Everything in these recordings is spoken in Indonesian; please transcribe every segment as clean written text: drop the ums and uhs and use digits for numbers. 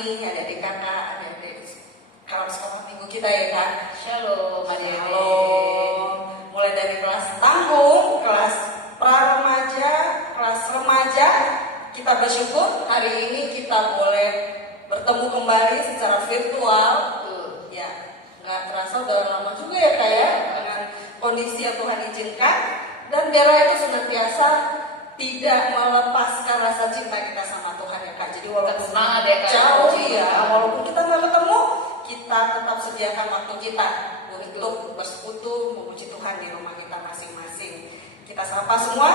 nih adik-adik kakak, adik-adik kawan sekolah minggu kita ya Kak. Shalom, Shalom. Mulai dari kelas tanggung, kelas pra-remaja, kelas remaja, kita bersyukur hari ini kita boleh bertemu kembali secara virtual. Ya, nggak terasa udah lama juga ya Kak ya, dengan kondisi yang Tuhan izinkan. Dan biarlah itu senantiasa tidak melepaskan rasa cinta kita sama Tuhan ya Kak. Jadi walaupun semangat ya Kak. jauh ya, walaupun kita nggak ketemu, kita tetap sediakan waktu kita untuk bersekutu memuji Tuhan di rumah kita masing-masing. Kita sapa semua,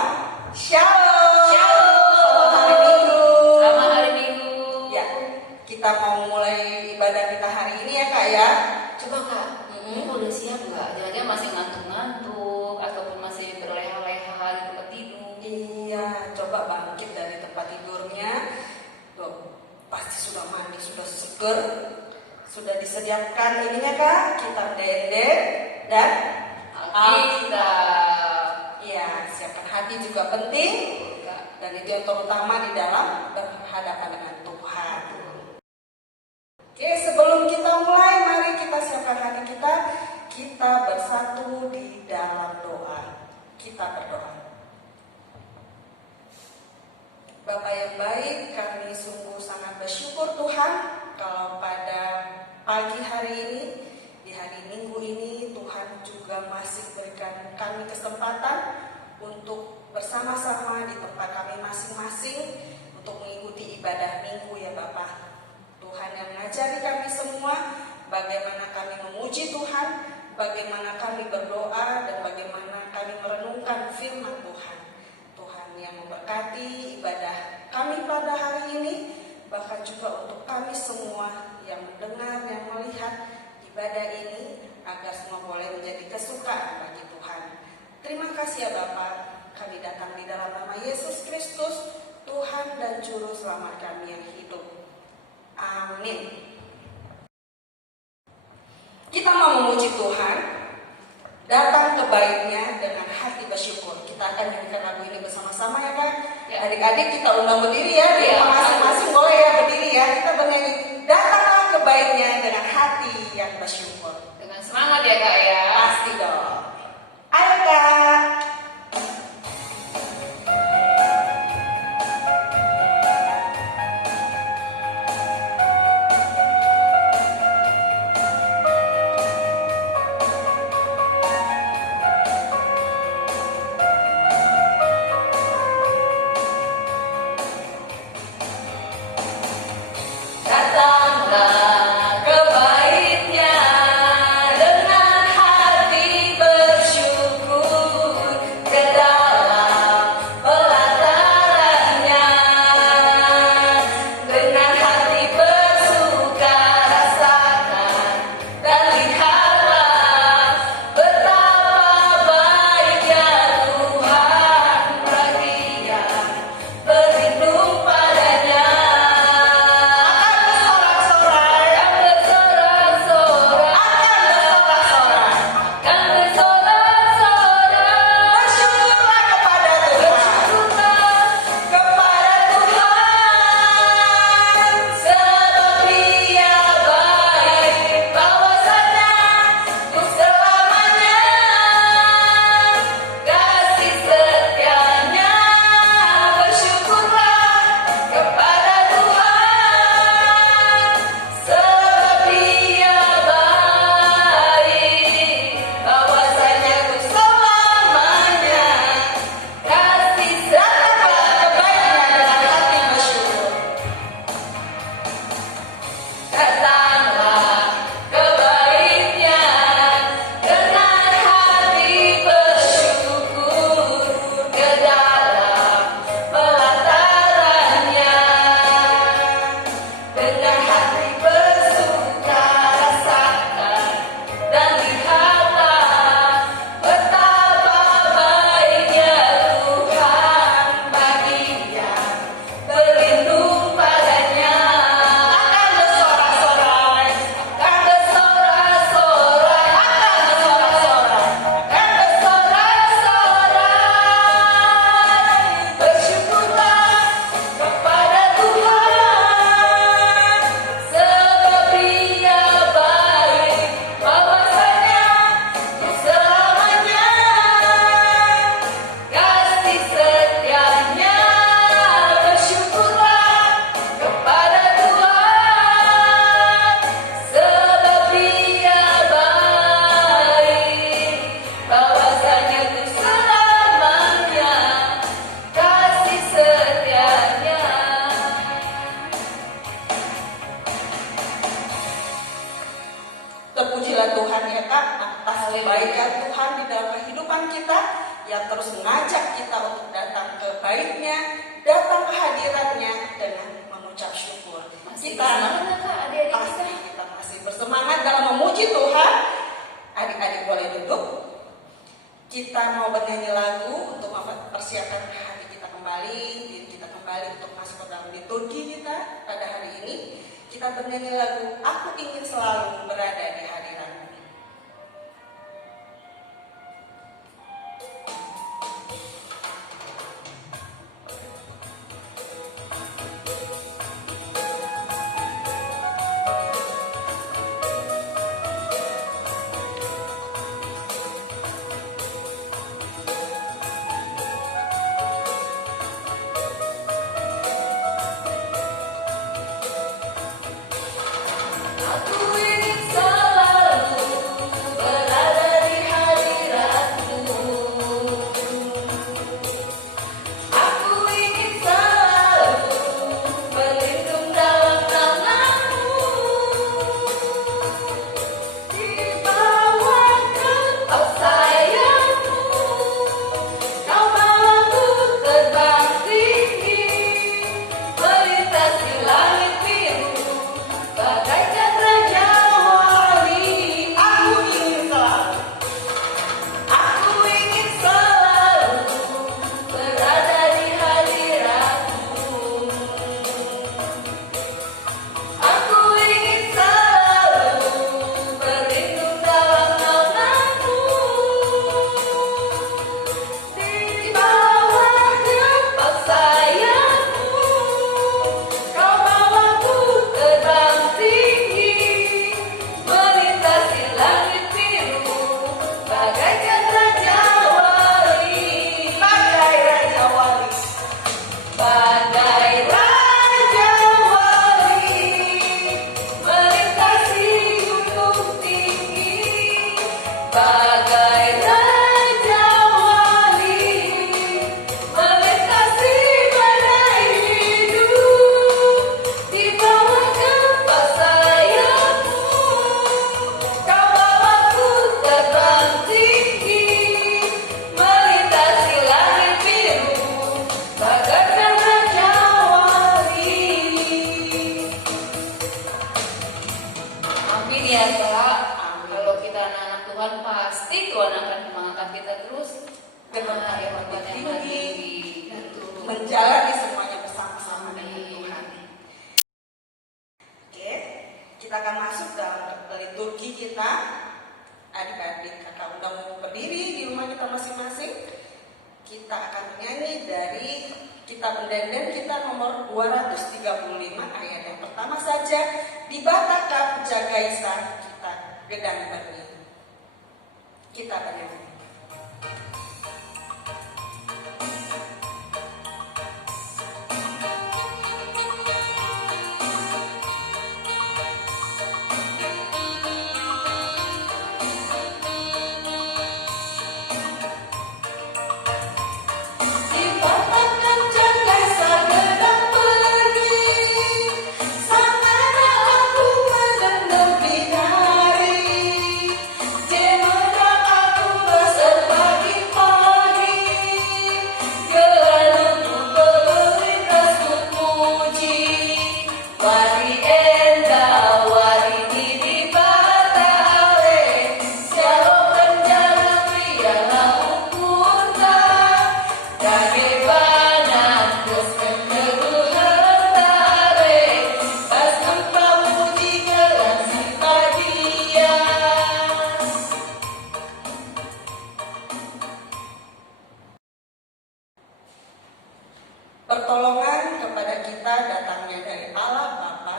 Shalom. Shalom. Selamat hari Minggu. Selamat hari Minggu. Ya, kita mau mulai ibadah kita hari ini ya Kak ya. Coba Kak, udah siap nggak? Jangan-jangan masih ngantuk-ngantuk ataupun masih berleha-leha di tempat tidur? Iya, coba bangkit dari tempat tidurnya. Tuh, pasti sudah mandi, sudah seger, sudah disediakan ininya Kak, kitab dendek dan Alkitab. Iya, siapkan hati juga penting. Dan itu yang terutama di dalam berhadapan dengan Tuhan. Oke, sebelum kita mulai, mari kita siapkan hati kita. Kita bersatu di dalam doa. Kita berdoa. Bapa yang baik, kami sungguh sangat bersyukur Tuhan kalau pada pagi hari ini, di hari Minggu ini, Tuhan juga masih berikan kami kesempatan untuk bersama-sama di tempat kami masing-masing untuk mengikuti ibadah Minggu ya Bapak. Tuhan yang mengajari kami semua bagaimana kami memuji Tuhan, bagaimana kami berdoa, dan bagaimana kami merenungkan firman Tuhan. Tuhan yang memberkati ibadah kami pada hari ini, bahkan juga untuk kami semua yang mendengar, yang melihat ibadah ini, agar semua boleh menjadi kesukaan bagi Tuhan. Terima kasih ya Bapak, kami datang di dalam nama Yesus Kristus, Tuhan dan Juru Selamat kami yang hidup. Amin. Kita mau memuji Tuhan, datang ke baitnya dengan hati bersyukur. Kita akan nyanyikan lagu ini bersama-sama ya Kak. Adik-adik kita undang berdiri ya, di rumah masing-masing boleh ya berdiri ya. Kita bernyanyi, datanglah ke baitnya dengan hati yang bersyukur. Dengan semangat ya Kak ya. Pasti dong. Ayo Kak. Datanglah ke baitnya dengan hati bersyukur. baik-baiknya datang ke hadiratnya dengan mengucap syukur. Masih Kita bersemangat kak adik-adik pasti kita? kita masih bersemangat dalam memuji Tuhan. Adik-adik boleh duduk. Kita mau bernyanyi lagu untuk mempersiapkan hati kita kembali, diri kita kembali untuk masuk ke dalam liturgi kita pada hari ini. Kita bernyanyi lagu Aku Ingin Selalu Berada di Hadirat-Mu. Aku ingin selalu berada di hadirat-Mu. Aku ingin selalu berlindung dalam tangan-Mu. Di bawah kepak sayap-Mu, Kau bawaku terbang tinggi, melintasi langit biru, bagaikan raja wali. Aku ingin selalu Aku ingin selalu berada di hadirat-Mu. Aku ingin selalu berlindung dalam naungan-Mu. Di bawah kepak sayap-Mu, Kau bawaku terbang tinggi, melintasi langit biru, bagaikan raja wali. bagai Raja Wali. Bagai raja wali, melintasi gunung tinggi. Bagai raja wali, melintasi badai hidup. Di bawah kepak sayap-Mu, Kau bawaku terbang tinggi, melintasi langit biru, bagaikan raja wali. Amin ya Kak. Kalau kita anak-anak Tuhan, pasti Tuhan akan mengangkat kita terus ke tempat yang lebih tinggi. Betul. Menjalani semuanya bersama-sama dengan Amin. Tuhan. Oke, kita akan masuk dalam liturgi kita. Adik-adik kakak undang mau berdiri di rumah kita masing-masing. Kita akan menyanyi dari kitab Pendenden kita nomor 235 ayat yang pertama saja. Di Batakam Jagaisa kita gedang berni. Kita bernyanyi. Dipatahkan jagaisa gedang berni, samara aku mendengar binari. Jemerak aku bersepagi pagi, gelanungku berlintas ku puji. Wari enda, wari di batale, sialo penjara priala ukurta. Bagaimana kesenderu hentare, pas gempa puji gelang si padia. Pertolongan kepada kita datangnya dari Allah Bapa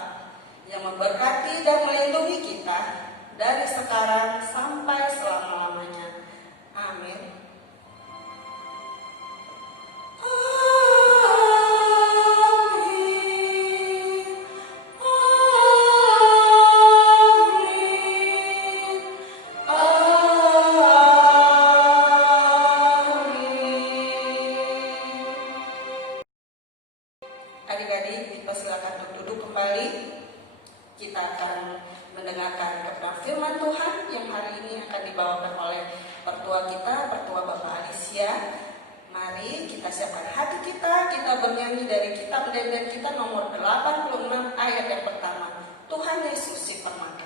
yang memberkati dan melindungi kita dari sekarang sampai selama-lamanya. Amin. Amin. Amin. Adik-adik dipersilakan untuk duduk kembali. Kita akan mendengarkan kebenaran firman Tuhan yang hari ini akan dibawakan oleh pertua kita, pertua Bapak Alicia. Mari kita siapkan hati kita, kita bernyanyi dari kitab Dender kita nomor 86 ayat yang pertama. Tuhan Yesus si Permata.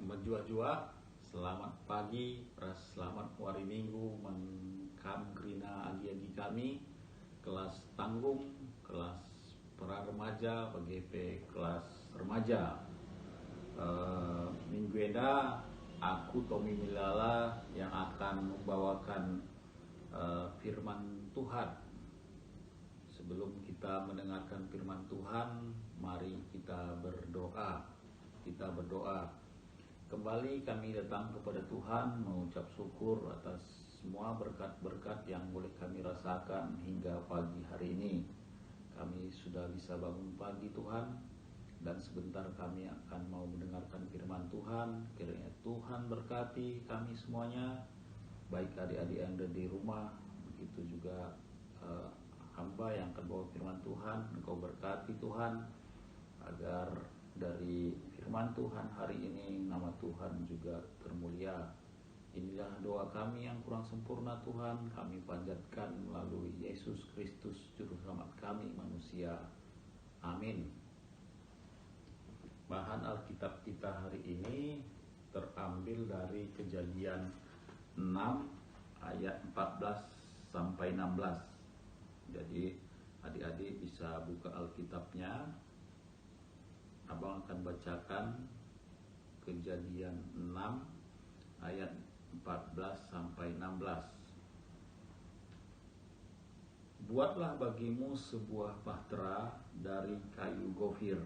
Menjua-jua, selamat pagi, selamat hari Minggu, menkam kerina agi-agi kami, kelas tanggung, kelas pra remaja, PGP kelas remaja. Minggu eda, aku Tommy Milala yang akan membawakan firman Tuhan. Sebelum kita mendengarkan firman Tuhan, mari kita berdoa. Kembali kami datang kepada Tuhan mengucap syukur atas semua berkat-berkat yang boleh kami rasakan hingga pagi hari ini. Kami sudah bisa bangun pagi Tuhan, dan sebentar kami akan mau mendengarkan firman Tuhan. Kiranya Tuhan berkati kami semuanya, baik adik-adik yang ada di rumah, begitu juga hamba yang akan bawa firman Tuhan. Engkau berkati Tuhan, agar dari firman Tuhan hari ini nama Tuhan juga termulia. Inilah doa kami yang kurang sempurna Tuhan, kami panjatkan melalui Yesus Kristus Juru Selamat kami manusia. Amin. Bahan Alkitab kita hari ini terambil dari Kejadian 6 ayat 14 sampai 16. Jadi adik-adik bisa buka Alkitabnya. Abang akan bacakan Kejadian 6 ayat 14 sampai 16. Buatlah bagimu sebuah bahtera dari kayu gofir.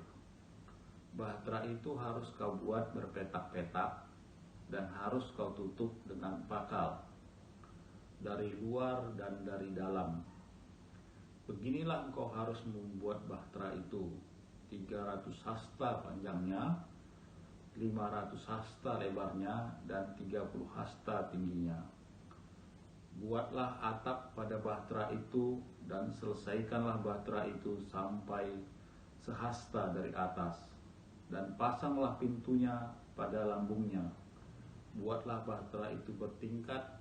Bahtera itu harus kau buat berpetak-petak dan harus kau tutup dengan pakal dari luar dan dari dalam. Beginilah engkau harus membuat bahtera itu: 300 hasta panjangnya, 500 hasta lebarnya, dan 30 hasta tingginya. Buatlah atap pada bahtera itu dan selesaikanlah bahtera itu sampai sehasta dari atas, dan pasanglah pintunya pada lambungnya. Buatlah bahtera itu bertingkat,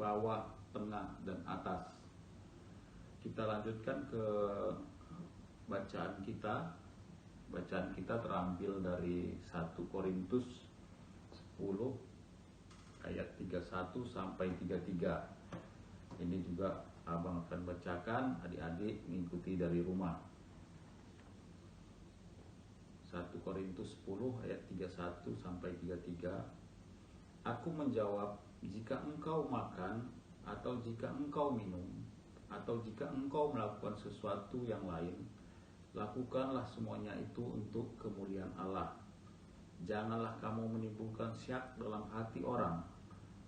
bawah, tengah, dan atas. Kita lanjutkan ke bacaan kita. Bacaan kita terambil dari 1 Korintus 10 ayat 31 sampai 33. Ini juga abang akan bacakan, adik-adik mengikuti dari rumah. 1 Korintus 10 ayat 31 sampai 33. Aku menjawab, jika engkau makan atau jika engkau minum atau jika engkau melakukan sesuatu yang lain, lakukanlah semuanya itu untuk kemuliaan Allah. Janganlah kamu menimbulkan syak dalam hati orang,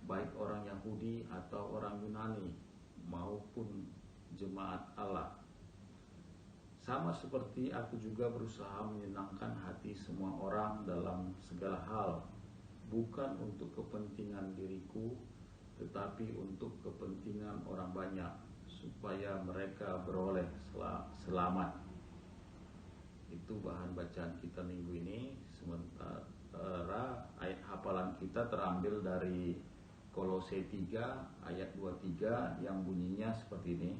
baik orang Yahudi atau orang Yunani, maupun jemaat Allah. Sama seperti aku juga berusaha menyenangkan hati semua orang dalam segala hal, bukan untuk kepentingan diriku, tetapi untuk kepentingan orang banyak, supaya mereka beroleh selamat. Itu bahan bacaan kita minggu ini. Sementara ayat hafalan kita terambil dari Kolose 3 ayat 23 yang bunyinya seperti ini.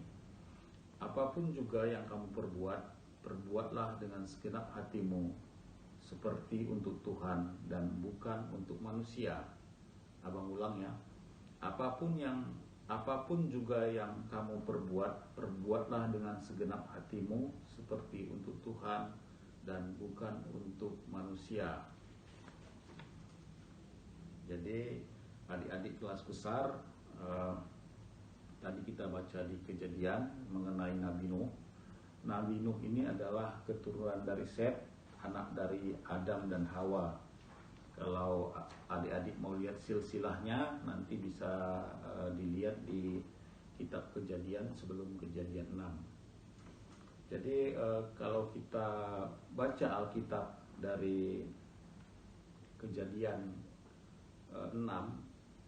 Apapun juga yang kamu perbuat, perbuatlah dengan segenap hatimu, seperti untuk Tuhan dan bukan untuk manusia. Abang ulang ya. apapun juga yang kamu perbuatlah dengan segenap hatimu seperti untuk Tuhan dan bukan untuk manusia. Jadi adik-adik kelas besar, tadi kita baca di Kejadian mengenai Nabi Nuh. Nabi Nuh ini adalah keturunan dari Set, anak dari Adam dan Hawa. Kalau adik-adik mau lihat silsilahnya, nanti bisa dilihat di kitab Kejadian sebelum Kejadian 6. Jadi kalau kita baca Alkitab dari Kejadian 6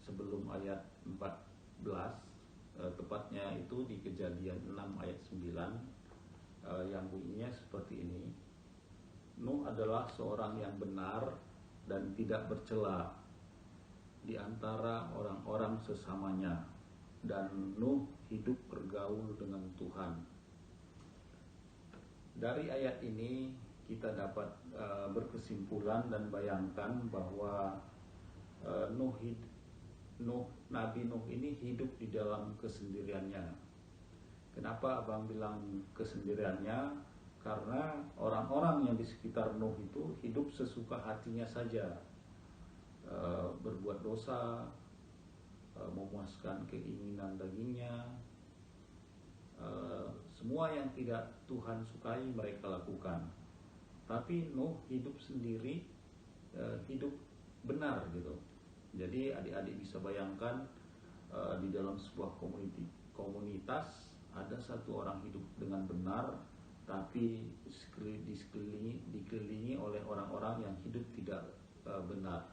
sebelum ayat 14, tepatnya itu di Kejadian 6 ayat 9, yang bunyinya seperti ini. Nuh adalah seorang yang benar dan tidak bercela di antara orang-orang sesamanya, dan Nuh hidup bergaul dengan Tuhan. Dari ayat ini kita dapat berkesimpulan dan bayangkan bahwa Nabi Nuh ini hidup di dalam kesendiriannya. Kenapa abang bilang kesendiriannya? Karena orang-orang yang di sekitar Nuh itu hidup sesuka hatinya saja, berbuat dosa, memuaskan keinginan dagingnya, semua yang tidak Tuhan sukai mereka lakukan. Tapi Nuh hidup sendiri, hidup benar gitu. Jadi adik-adik bisa bayangkan di dalam sebuah komunitas ada satu orang hidup dengan benar, tapi dikelilingi oleh orang-orang yang hidup tidak benar.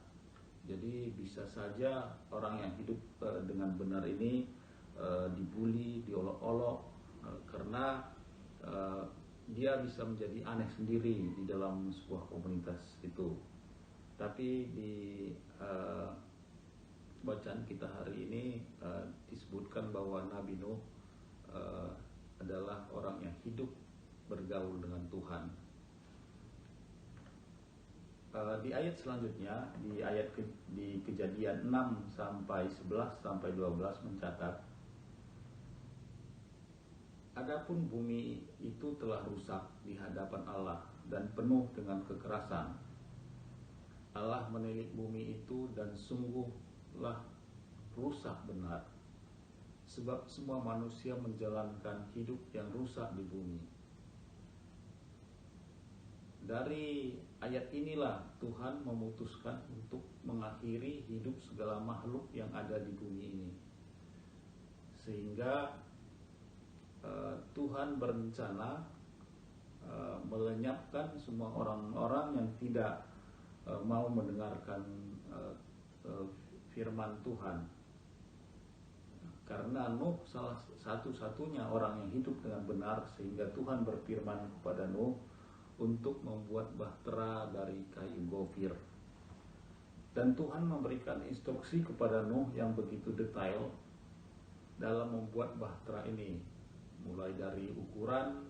Jadi bisa saja orang yang hidup dengan benar ini dibully, diolok-olok, karena dia bisa menjadi aneh sendiri di dalam sebuah komunitas itu. Tapi di bacaan kita hari ini disebutkan bahwa Nabi Nuh adalah orang yang hidup bergaul dengan Tuhan. Di ayat selanjutnya, di Kejadian 6 sampai 11 sampai 12 mencatat, adapun bumi itu telah rusak di hadapan Allah dan penuh dengan kekerasan. Allah menilik bumi itu dan sungguhlah rusak benar, sebab semua manusia menjalankan hidup yang rusak di bumi. Dari ayat inilah Tuhan memutuskan untuk mengakhiri hidup segala makhluk yang ada di bumi ini. Sehingga Tuhan berencana melenyapkan semua orang-orang yang tidak mau mendengarkan firman Tuhan. Karena Nuh salah satu-satunya orang yang hidup dengan benar, sehingga Tuhan berfirman kepada Nuh untuk membuat bahtera dari kayu gofir. Dan Tuhan memberikan instruksi kepada Nuh yang begitu detail dalam membuat bahtera ini, mulai dari ukuran,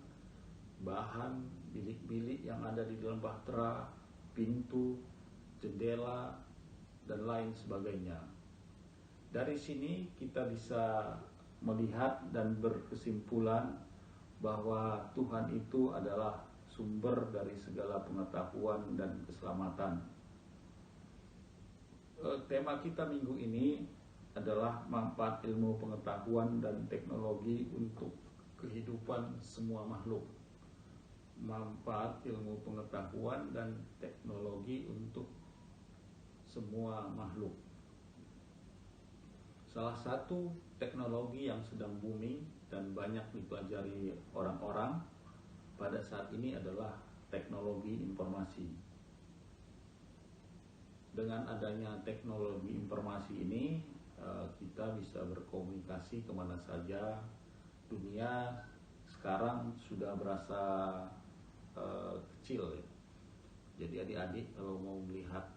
bahan, bilik-bilik yang ada di dalam bahtera, pintu, jendela, dan lain sebagainya. Dari sini kita bisa melihat dan berkesimpulan bahwa Tuhan itu adalah sumber dari segala pengetahuan dan keselamatan. Tema kita minggu ini adalah manfaat ilmu pengetahuan dan teknologi untuk kehidupan semua makhluk. Manfaat ilmu pengetahuan dan teknologi untuk semua makhluk. Salah satu teknologi yang sedang booming dan banyak dipelajari orang-orang pada saat ini adalah teknologi informasi. Dengan adanya teknologi informasi ini, kita bisa berkomunikasi kemana saja. Dunia sekarang sudah berasa kecil ya. Jadi adik-adik kalau mau melihat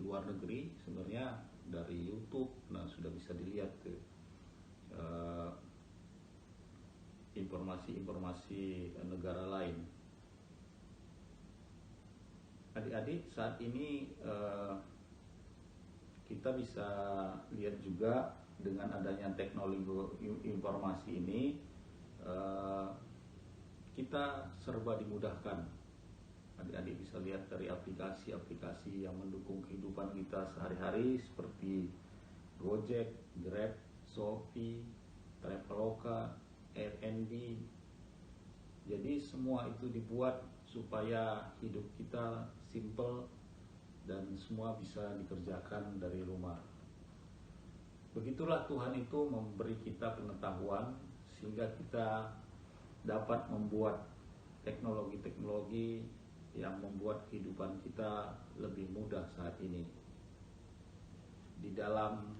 luar negeri, sebenarnya dari YouTube, sudah bisa dilihat tuh informasi-informasi negara lain. Adik-adik, saat ini kita bisa lihat juga dengan adanya teknologi informasi ini, kita serba dimudahkan. Adik-adik bisa lihat dari aplikasi-aplikasi yang mendukung kehidupan kita sehari-hari seperti Gojek, Grab, Shopee, Traveloka, Airbnb. Jadi semua itu dibuat supaya hidup kita simple dan semua bisa dikerjakan dari rumah. Begitulah Tuhan itu memberi kita pengetahuan sehingga kita dapat membuat teknologi-teknologi yang membuat kehidupan kita lebih mudah saat ini. Di dalam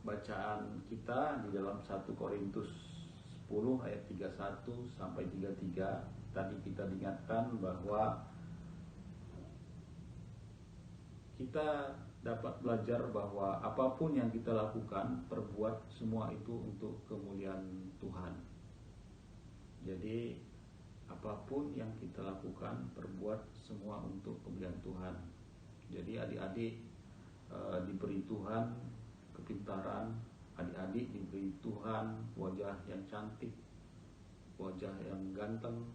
bacaan kita di dalam 1 Korintus 10 ayat 31 sampai 33 tadi kita diingatkan bahwa kita dapat belajar bahwa apapun yang kita lakukan, perbuat semua itu untuk kemuliaan Tuhan. Jadi apapun yang kita lakukan, perbuat semua untuk kemuliaan Tuhan. Jadi adik-adik diberi Tuhan kepintaran, adik-adik diberi Tuhan wajah yang cantik, wajah yang ganteng.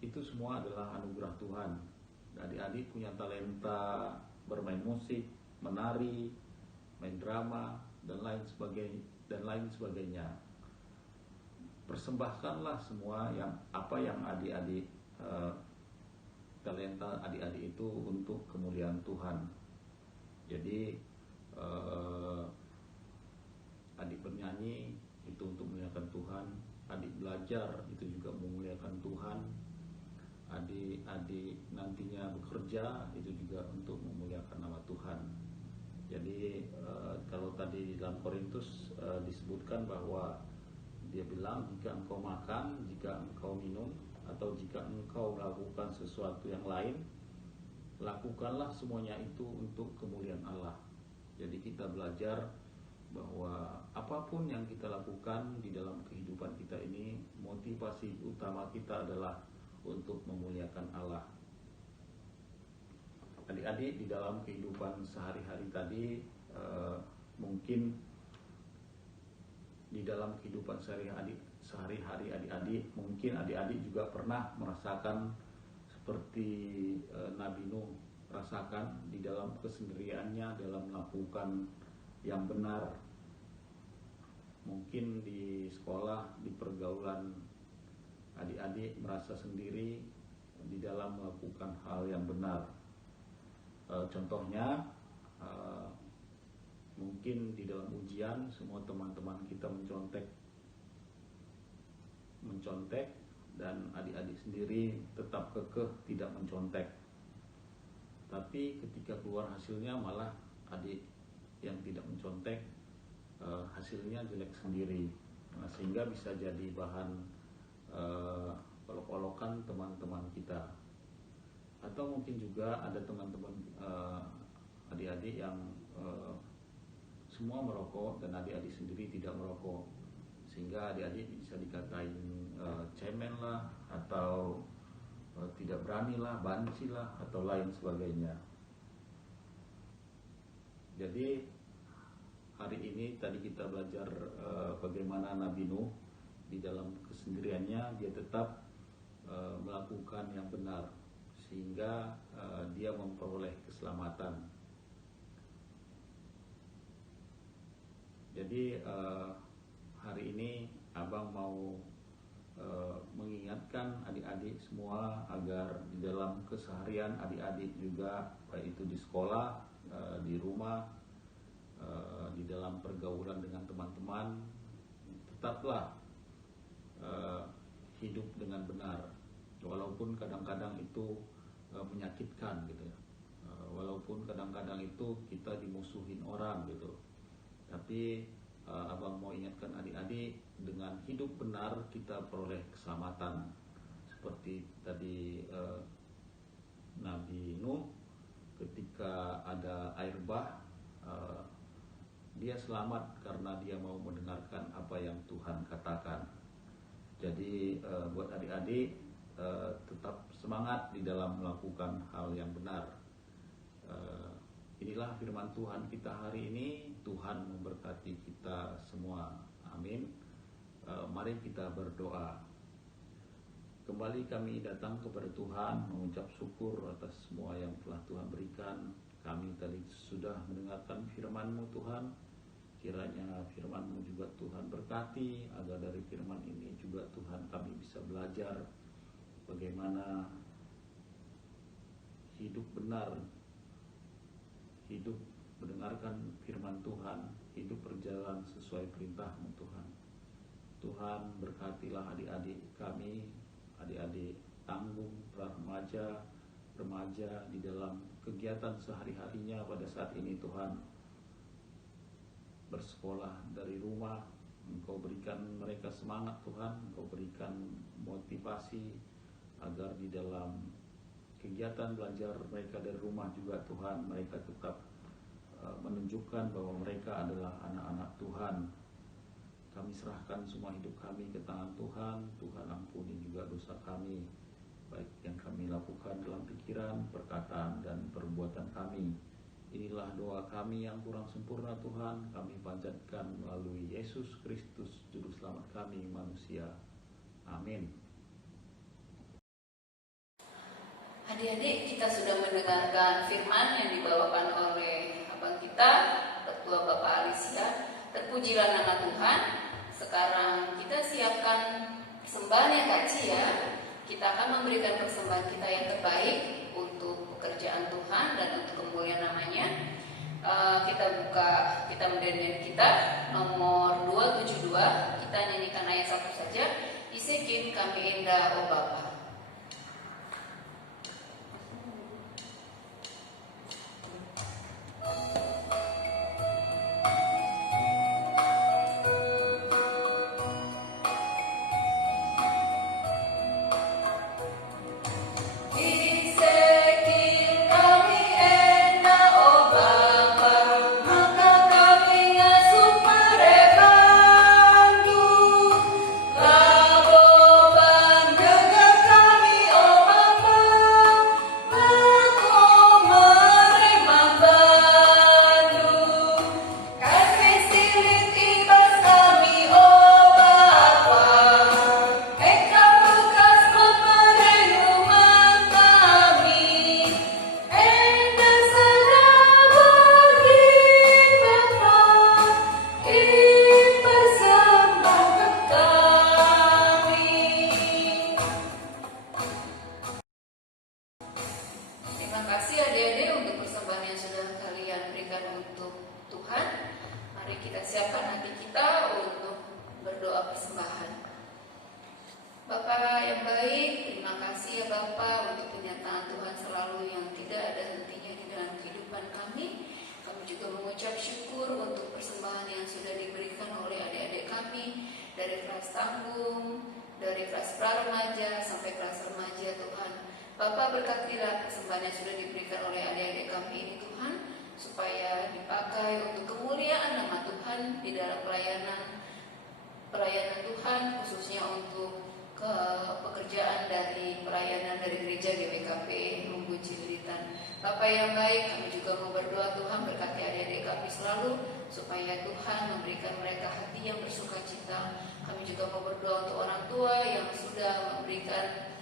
Itu semua adalah anugerah Tuhan. Adik-adik punya talenta bermain musik, menari, main drama, dan lain sebagainya. Persembahkanlah semua apa yang adik-adik talenta adik-adik itu untuk kemuliaan Tuhan. Jadi adik bernyanyi itu untuk memuliakan Tuhan, adik belajar itu juga memuliakan Tuhan, adik-adik nantinya bekerja itu juga untuk memuliakan nama Tuhan. Jadi kalau tadi di dalam Korintus disebutkan bahwa dia bilang, jika engkau makan, jika engkau minum, atau jika engkau melakukan sesuatu yang lain, lakukanlah semuanya itu untuk kemuliaan Allah. Jadi kita belajar bahwa apapun yang kita lakukan di dalam kehidupan kita ini, motivasi utama kita adalah untuk memuliakan Allah. Adik-adik di dalam kehidupan sehari-hari tadi, mungkin di dalam kehidupan sehari-hari adik-adik, mungkin adik-adik juga pernah merasakan seperti Nabi Nuh rasakan di dalam kesendiriannya dalam melakukan yang benar. Mungkin di sekolah, di pergaulan, adik-adik merasa sendiri di dalam melakukan hal yang benar. Contohnya mungkin di dalam ujian semua teman-teman kita mencontek dan adik-adik sendiri tetap kekeh tidak mencontek. Tapi ketika keluar hasilnya malah adik yang tidak mencontek hasilnya jelek sendiri. Sehingga bisa jadi bahan olok-olokan teman-teman kita. Atau mungkin juga ada teman-teman adik-adik yang semua merokok dan adik-adik sendiri tidak merokok, sehingga adik-adik bisa dikatain cemen lah, atau tidak berani lah, banci lah, atau lain sebagainya. Jadi hari ini tadi kita belajar bagaimana Nabi Nuh di dalam kesendiriannya dia tetap melakukan yang benar sehingga dia memperoleh keselamatan. Jadi hari ini Abang mau mengingatkan adik-adik semua agar di dalam keseharian adik-adik juga, baik itu di sekolah, di rumah, di dalam pergaulan dengan teman-teman, tetaplah hidup dengan benar, walaupun kadang-kadang itu menyakitkan gitu ya, walaupun kadang-kadang itu kita dimusuhin orang gitu. Tapi Abang mau ingatkan adik-adik, dengan hidup benar kita peroleh keselamatan. Seperti tadi Nabi Nuh ketika ada air bah, dia selamat karena dia mau mendengarkan apa yang Tuhan katakan. Jadi buat adik-adik tetap semangat di dalam melakukan hal yang benar. Inilah firman Tuhan kita hari ini. Tuhan memberkati kita semua. Amin. Mari kita berdoa. Kembali kami datang kepada Tuhan, mengucap syukur atas semua yang telah Tuhan berikan. Kami tadi sudah mendengarkan firman-Mu Tuhan. Kiranya firman-Mu juga Tuhan berkati, agar dari firman ini juga Tuhan kami bisa belajar bagaimana hidup benar, hidup mendengarkan firman Tuhan, hidup berjalan sesuai perintah-Mu Tuhan. Tuhan berkatilah adik-adik kami, adik-adik tanggung, remaja di dalam kegiatan sehari-harinya pada saat ini Tuhan. Bersekolah dari rumah, Engkau berikan mereka semangat Tuhan, Engkau berikan motivasi agar di dalam kegiatan belajar mereka dari rumah juga Tuhan, mereka tetap menunjukkan bahwa mereka adalah anak-anak Tuhan. Kami serahkan semua hidup kami ke tangan Tuhan. Tuhan ampuni juga dosa kami, baik yang kami lakukan dalam pikiran, perkataan, dan perbuatan kami. Inilah doa kami yang kurang sempurna Tuhan, kami panjatkan melalui Yesus Kristus, Juru Selamat kami manusia. Amin. Adik-adik, kita sudah mendengarkan firman yang dibawakan oleh abang kita, Ketua Bapak Alisia. Terpujilah nama Tuhan. Sekarang kita siapkan persembahan yang Kak Cia. Kita akan memberikan persembahan kita yang terbaik untuk pekerjaan Tuhan dan untuk kemuliaan namanya. Kita menyanyikan kita nomor 272. Kita nyanyikan ayat 1 saja. Isekin kami indah oh Bapa. Dari kelas tanggung, dari kelas pra-remaja sampai kelas remaja Tuhan. Bapak berkatilah persembahan yang sudah diberikan oleh adik-adik kami ini Tuhan, supaya dipakai untuk kemuliaan nama Tuhan di dalam pelayanan Tuhan, khususnya untuk pekerjaan dari pelayanan dari gereja GBKP Lumbu Cililitan. Bapak yang baik, kami juga mau berdoa Tuhan berkati adik-adik kami selalu, supaya Tuhan memberikan mereka hati yang bersuka cita. Kami juga mau berdoa untuk orang tua yang sudah memberikan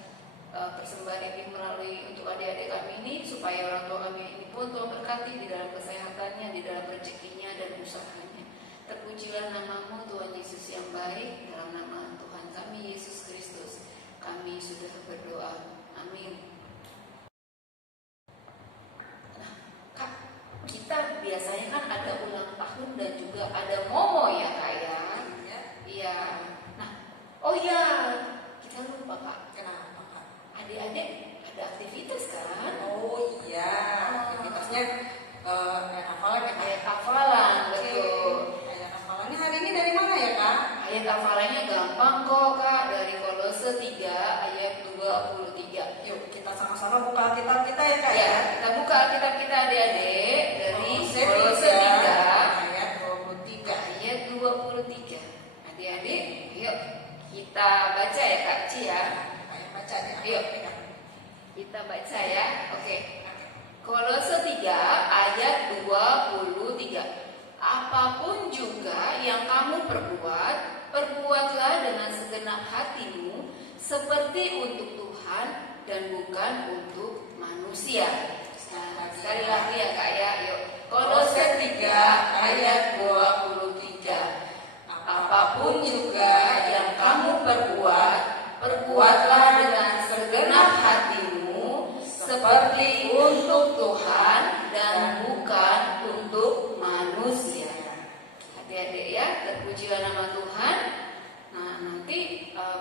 persembahan ini melalui untuk adik-adik kami ini, supaya orang tua kami ini pun Tuhan berkati di dalam kesehatannya, di dalam rezekinya dan usahanya. Terpujilah namamu Tuhan Yesus yang baik, dalam nama Tuhan kami Yesus Kristus kami sudah berdoa. Amin. Nah, Kak, kita biasanya kan ada ulang tahun dan juga ada momo ya Kak ya. Iya. Nah, oh iya, kita lupa Kak. Kenapa Kak? Adik-adik ada aktivitas kan? Oh iya, aktivitasnya Ayat hafalan, betul. Ayat hafalannya hari ini dari mana ya Kak? Ayat hafalannya gampang kok Kak, dari Kolose 3 ayat 23. Yuk kita sama-sama buka kitab kita ya Kak ya. Kita buka kitab kita adik-adik dari Kolose 3 ayat 23. ayat 23. Adik-adik, yuk kita baca ya Kak Ci ya. Ayo baca deh. Yuk. Kita baca ya. Oke. Kolose 3 ayat 23. Apapun juga yang kamu perbuat, perbuatlah dengan segenap hatimu seperti untuk Tuhan dan bukan untuk manusia. Nah, sekali lagi ya Kak ya, yuk. Kolose 3 ayat 23. Apapun juga yang kamu perbuat, perbuatlah dengan segenap hatimu seperti untuk Tuhan dan bukan untuk manusia. Adik-adik ya, terpujilah nama Tuhan. Nah, nanti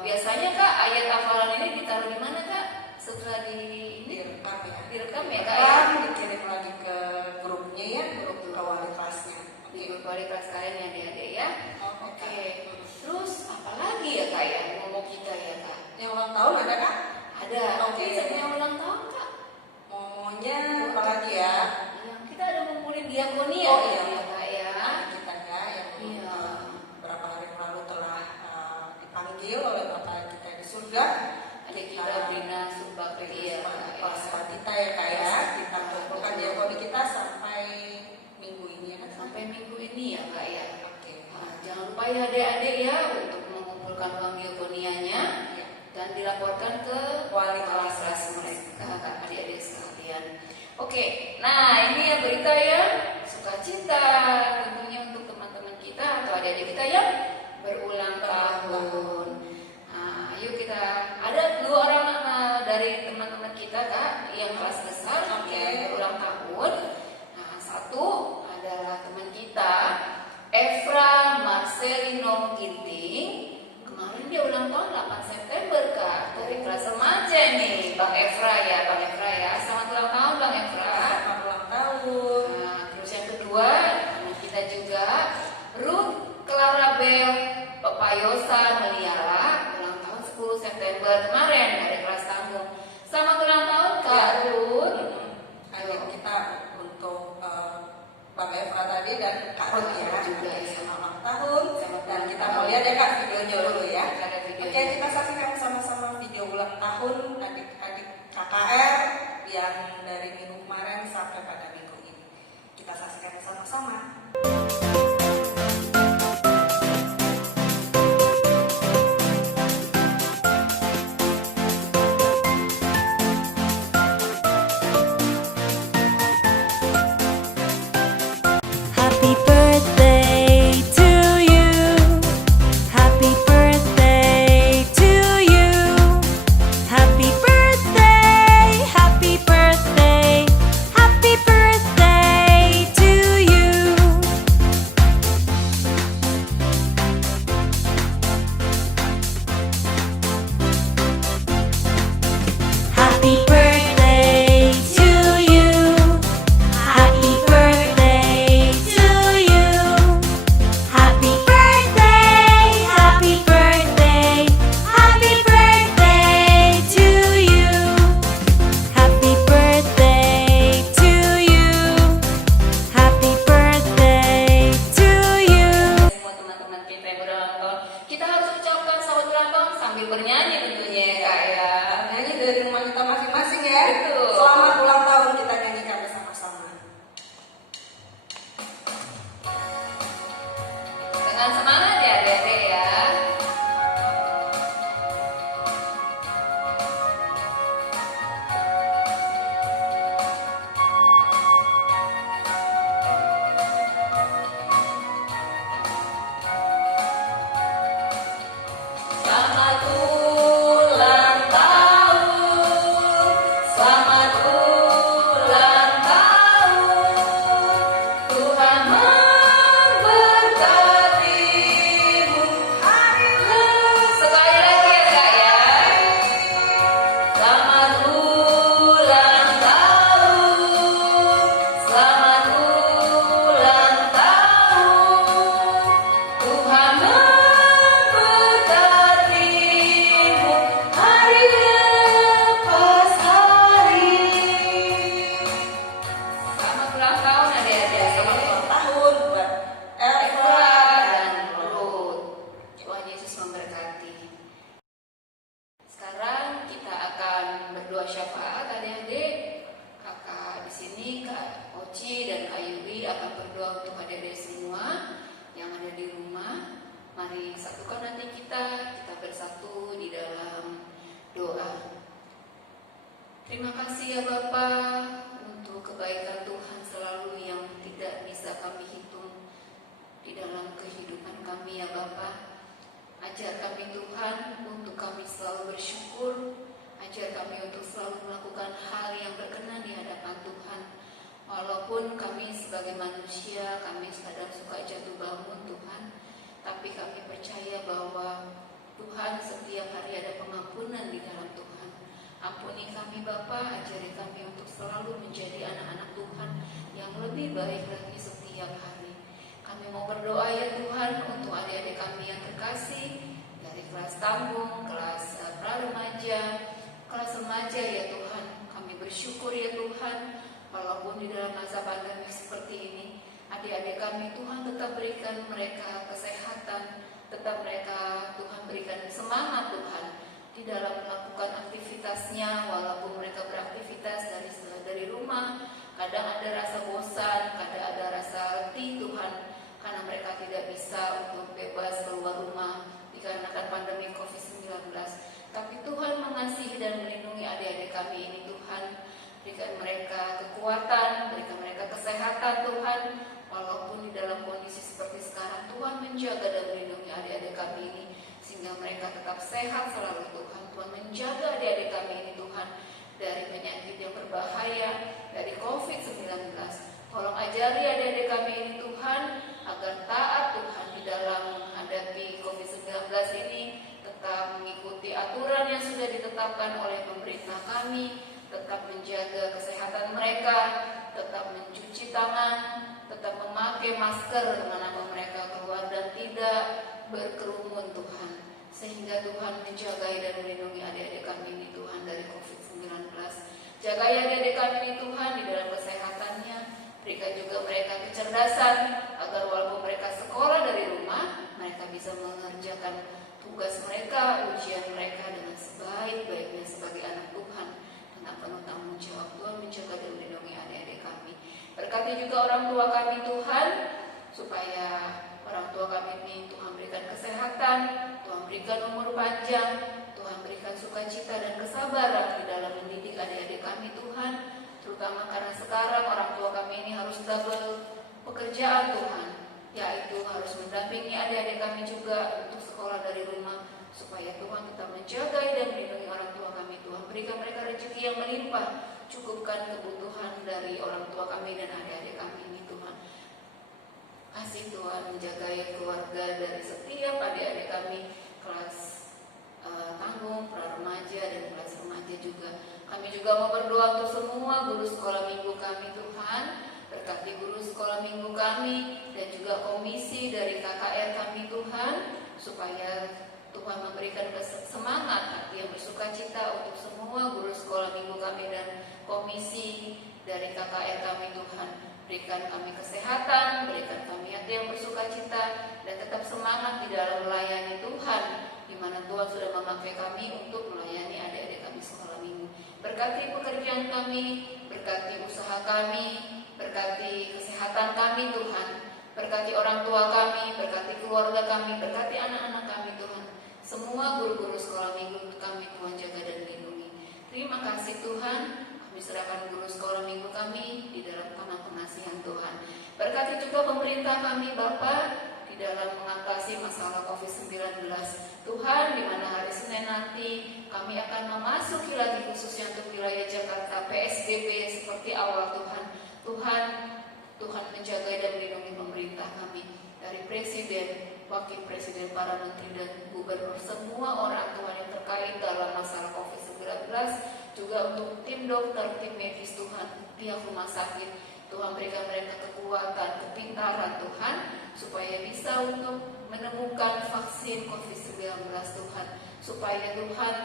biasanya Kak ayat hafalan ini ditaruh di mana Kak? Setelah Direkam ya. direkam ya Kak ya? Dikirim lagi ke grupnya ya, grup ke wali kelasnya. Di grup wali kelas kalian ya adik-adik ya. Oke. Terus apa lagi ya Kak ya ngomong kita ya Kak? Yang ulang tahun ada Kak? Ada. Oke. Siapa yang ulang tahun Kak? Momonya apa lagi ya? Yang kita ada ngumpulin diakonia Oh, iya. ya Kak ya. Kita ya yang Iya. beberapa hari yang lalu telah dipanggil oleh Bapak kita di surga. Adik kita Brina Subakti ya Kak Pas ya. wanita ya Kak ya. Kita kumpulkan diakoni kita sampai minggu ini ya kan? Sampai minggu ini ya Kak ya. Oke. Nah, jangan lupa ya adik-adik ya untuk mengumpulkan uang diakonianya Ya. dan dilaporkan ke Wali kelas kelas mereka adik-adik sekalian. Oke, nah ini ya berita ya sukacita tentunya untuk teman-teman kita atau adik-adik kita yang berulang tahun. Nah, ayo kita ada 2 orang dari teman-teman kita Kak yang kelas besar Oke. yang berulang tahun. Nah, satu adalah teman kita Evra Marcelino Ginting. Kemarin dia ulang tahun 8 September Kak dari kelas remaja nih Bang Evra ya. Selamat ulang tahun Bang Evra. Selamat ulang tahun. Nah, terus yang kedua teman kita juga Ruth Clarabel Papayosa Meliala ulang tahun 10 September kemarin dari kelas tanggung. Selamat ulang tahun Kak Ruth. Ayo kita untuk Bang Eva tadi dan Kak Ruth ya juga ya. selamat ulang tahun. Selamat Dan ulang kita tahun. mau lihat ya Kak videonya dulu ya. Ada videonya. Oke, kita saksikan sama-sama video ulang tahun adik-adik KKR yang dari minggu kemarin sampai pada minggu ini. Kita saksikan sama-sama. Happy birthday to you. Happy birthday to you. Happy birthday, happy birthday, happy birthday to you. sebagai manusia, kami kadang suka jatuh bangun Tuhan, tapi kami percaya bahwa Tuhan setiap hari ada pengampunan di dalam Tuhan. Ampuni kami Bapa, ajari kami untuk selalu menjadi anak-anak Tuhan yang lebih baik lagi setiap hari. Kami mau berdoa ya Tuhan untuk adik-adik kami yang terkasih, dari kelas tanggung, kelas pra-remaja, kelas remaja ya Tuhan. Kami bersyukur ya Tuhan, walaupun di dalam masa pandemi seperti ini, adik-adik kami Tuhan tetap berikan mereka kesehatan, tetap mereka Tuhan berikan semangat Tuhan di dalam melakukan aktivitasnya, walaupun mereka beraktivitas dari rumah. Kadang ada rasa bosan, kadang ada rasa letih Tuhan, karena mereka tidak bisa untuk bebas keluar rumah dikarenakan pandemi COVID-19. Tapi Tuhan mengasihi dan melindungi adik-adik kami ini Tuhan. Berikan mereka kekuatan, berikan mereka kesehatan Tuhan. Walaupun di dalam kondisi seperti sekarang, Tuhan menjaga dan melindungi adik-adik kami ini, sehingga mereka tetap sehat selalu Tuhan. Tuhan menjaga adik-adik kami ini Tuhan, dari penyakit yang berbahaya, dari COVID-19. Tolong ajari adik-adik kami ini Tuhan, agar taat Tuhan di dalam menghadapi COVID-19 ini, tetap mengikuti aturan yang sudah ditetapkan oleh pemerintah kami, tetap menjaga kesehatan mereka, tetap mencuci tangan, tetap memakai masker dimanapun mereka keluar, dan tidak berkerumun Tuhan, sehingga Tuhan menjaga dan melindungi adik-adik kami ini Tuhan dari COVID-19. Jagai adik-adik kami ini Tuhan di dalam kesehatannya, berikan juga mereka kecerdasan, agar walaupun mereka sekolah dari rumah, mereka bisa mengerjakan tugas mereka, ujian mereka dengan sebaik-baiknya sebagai anak Tuhan, dengan penuh tanggung jawab. Tuhan menjaga dan melindungi adik-adik kami. Berkati juga orang tua kami Tuhan, supaya orang tua kami ini Tuhan berikan kesehatan, Tuhan berikan umur panjang, Tuhan berikan sukacita dan kesabaran di dalam mendidik adik-adik kami Tuhan. Terutama karena sekarang orang tua kami ini harus double pekerjaan Tuhan, yaitu harus mendampingi adik-adik kami juga untuk sekolah dari rumah, supaya Tuhan tetap menjaga dan melindungi orang tua kami Tuhan. Berikan mereka rezeki yang melimpah, cukupkan kebutuhan dari orang tua kami dan adik-adik kami ini Tuhan. Kasih Tuhan menjaga keluarga dari setiap adik-adik kami, kelas tanggung, pra-remaja dan kelas remaja juga. Kami juga mau berdoa untuk semua guru sekolah minggu kami Tuhan. Berkati guru sekolah minggu kami dan juga komisi dari KKR kami Tuhan, supaya Tuhan memberikan semangat hati yang bersukacita untuk semua guru sekolah minggu kami dan komisi dari KKR kami Tuhan. Berikan kami kesehatan, berikan kami hati yang bersukacita, dan tetap semangat di dalam melayani Tuhan, di mana Tuhan sudah memakai kami untuk melayani adik-adik kami sekolah minggu. Berkati pekerjaan kami, berkati usaha kami, berkati kesehatan kami Tuhan, berkati orang tua kami, berkati keluarga kami, berkati anak-anak kami Tuhan. Semua guru-guru sekolah minggu kami Tuhan jaga dan lindungi. Terima kasih Tuhan, kami serahkan guru sekolah minggu kami di dalam tangan pengasihan Tuhan. Berkati juga pemerintah kami Bapa di dalam mengatasi masalah COVID-19 Tuhan, di mana hari Senin nanti kami akan memasuki lagi khususnya untuk wilayah Jakarta PSBB seperti awal Tuhan. Tuhan menjaga dan melindungi pemerintah kami, dari presiden, wakil presiden, para menteri dan gubernur, semua orang Tuhan yang terkait dalam masalah COVID-19, juga untuk tim dokter, tim medis Tuhan, pihak rumah sakit. Tuhan berikan mereka kekuatan, kepintaran Tuhan, supaya bisa untuk menemukan vaksin COVID-19 Tuhan, supaya Tuhan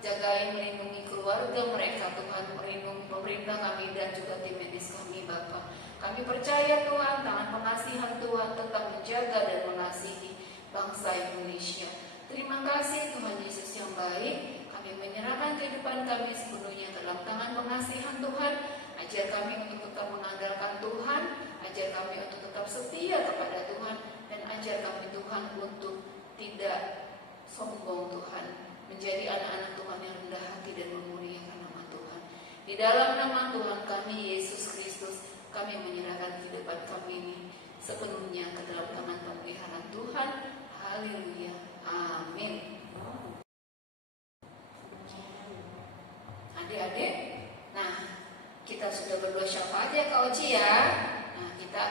jagain melindungi keluarga mereka Tuhan, melindungi pemerintah kami dan juga tim medis kami Bapa. Kami percaya Tuhan, tangan pengasihan Tuhan tetap menjaga dan mengasihi bangsa Indonesia. Terima kasih Tuhan Yesus yang baik. Kami menyerahkan kehidupan kami sepenuhnya dalam tangan pengasihan Tuhan. Ajar kami untuk tetap mengandalkan Tuhan, ajar kami untuk tetap setia kepada Tuhan, dan ajar kami Tuhan untuk tidak sombong Tuhan, menjadi anak-anak Tuhan yang rendah hati dan memuliakan nama Tuhan. Di dalam nama Tuhan kami Yesus Kristus, kami menyerahkan kehidupan kami ini sepenuhnya ke dalam tangan pemeliharaan Tuhan. Haleluya. Amin. Adik-adik, nah kita sudah berdoa syafaat ya Kak Oci ya. Nah kita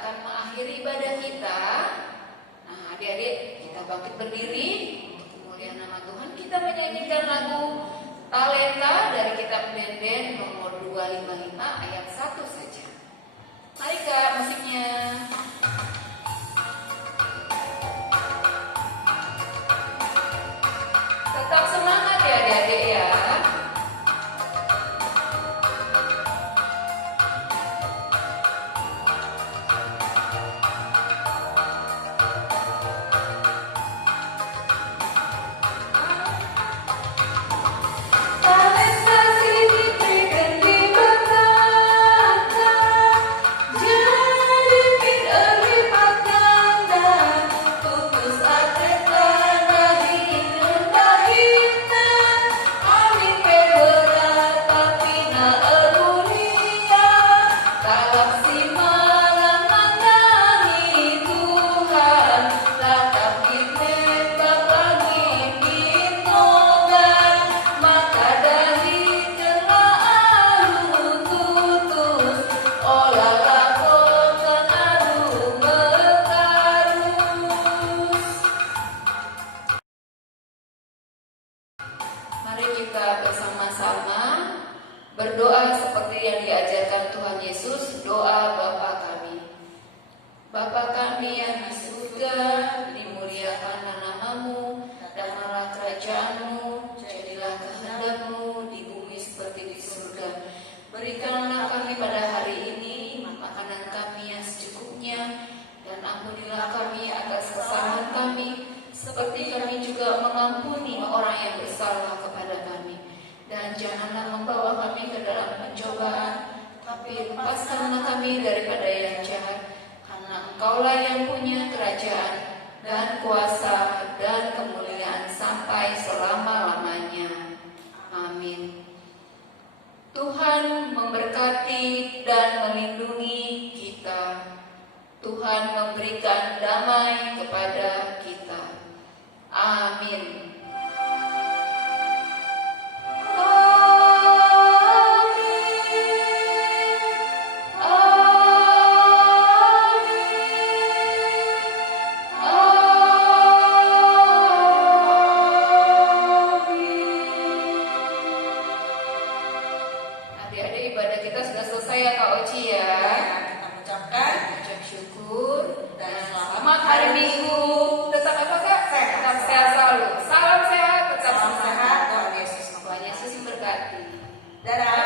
Adik-adik, kita bangkit berdiri untuk kemuliaan nama Tuhan. Kita menyanyikan lagu Talenta dari kitab Denden nomor 255 ayat 1 saja. Mari Kak, musiknya. Tetap semangat ya adik-adik ya. Talenta diberikan di berkata, jadi pindah lipat ganda, putus atlet rendah hina, amin berat tapi na elulia, talak si malam menangi Tuhan, tatap ditembak lagi ditogan, maka dari alu tutus, olah lakotan alu mekarus. Mari kita bersama-sama berdoa seperti yang diajarkan Tuhan Yesus, doa Bapa kami. Bapa kami yang di surga, dimuliakanlah namamu, datanglah kerajaanmu, jadilah kehendakmu di bumi seperti di surga. Berikanlah kami pada hari ini makanan kami yang secukupnya, dan ampunilah kami atas kesalahan kami, seperti kami juga mengampuni orang yang bersalah kepada kami. Dan janganlah membawa kami ke dalam pencobaan, tapi lepaskanlah kami daripada yang jahat. Karena Engkaulah yang punya kerajaan dan kuasa dan kemuliaan sampai selama-lamanya. Amin. Tuhan memberkati dan melindungi kita. Tuhan memberikan damai kepada kita. Amin. Adik-adik, ibadah kita sudah selesai ya Kak Oci ya. Kita mengucapkan Ucap syukur dan dan selamat selamat hari Minggu. Tetap apa Kak? Sehat. Tetap sehat selalu. Salam sehat, tetap salam semangat. sehat, Tuhan Yesus Tuhan Yesus memberkati. Dadah.